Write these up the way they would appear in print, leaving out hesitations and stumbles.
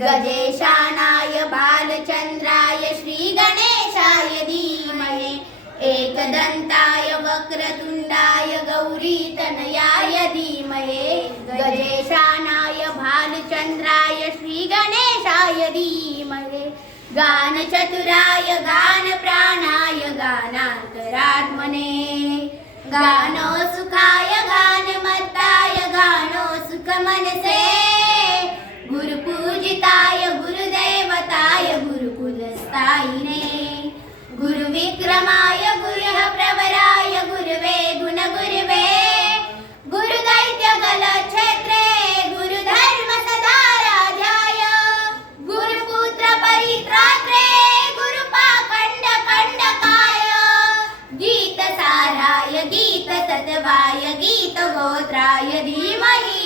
गजेशानाय बालचंद्राय श्री गणेशाय धीमहि एकदंताय वक्रतुंडाय गौरीतनयाय धीमहि गजेशानाय बालचंद्राय श्री गणेशाय धीमहि गानचतुराय गानप्राणाय गानान्तरात्मने गानोसुखाय गानमत्ताय गानोसुखमनसे गुरुपूजिताय गुरुदेवताय गुरुकुलस्थायिने गुरुविक्रमाय गुरुप्रवराय गुरुवे गुणगुरुवे गुरुदैत्यगलक्षेत्रे गुरुधर्मसदाराध्याय गुरुपुत्र परित्रात्रे गुरुपाखण्डकण्डकाय गीतसाराय गीततत्त्वाय गीतगोत्राय धीमहि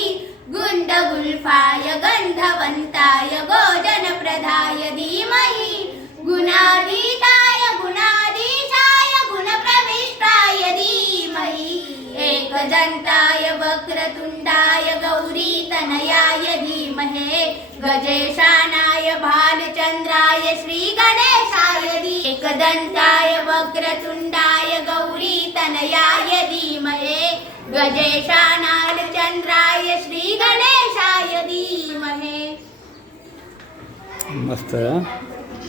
गुण्डगुल्फाय गन्धवन्ताय गोजनप्रदाय धीमहि गुणातीताय गुणाधीशाय गुणप्रविष्टाय धीमहि एकदन्ताय वक्रतुण्डाय गौरीतनयाय धीमहि गजेशानाय भालचन्द्राय श्रीगणेशाय धीमहि एकदन्ताय वक्रतुण्डाय गौरीतनयाय धीमहि गजेशानाय चंद्राय श्री गणेशाय धीमहि. मस्त.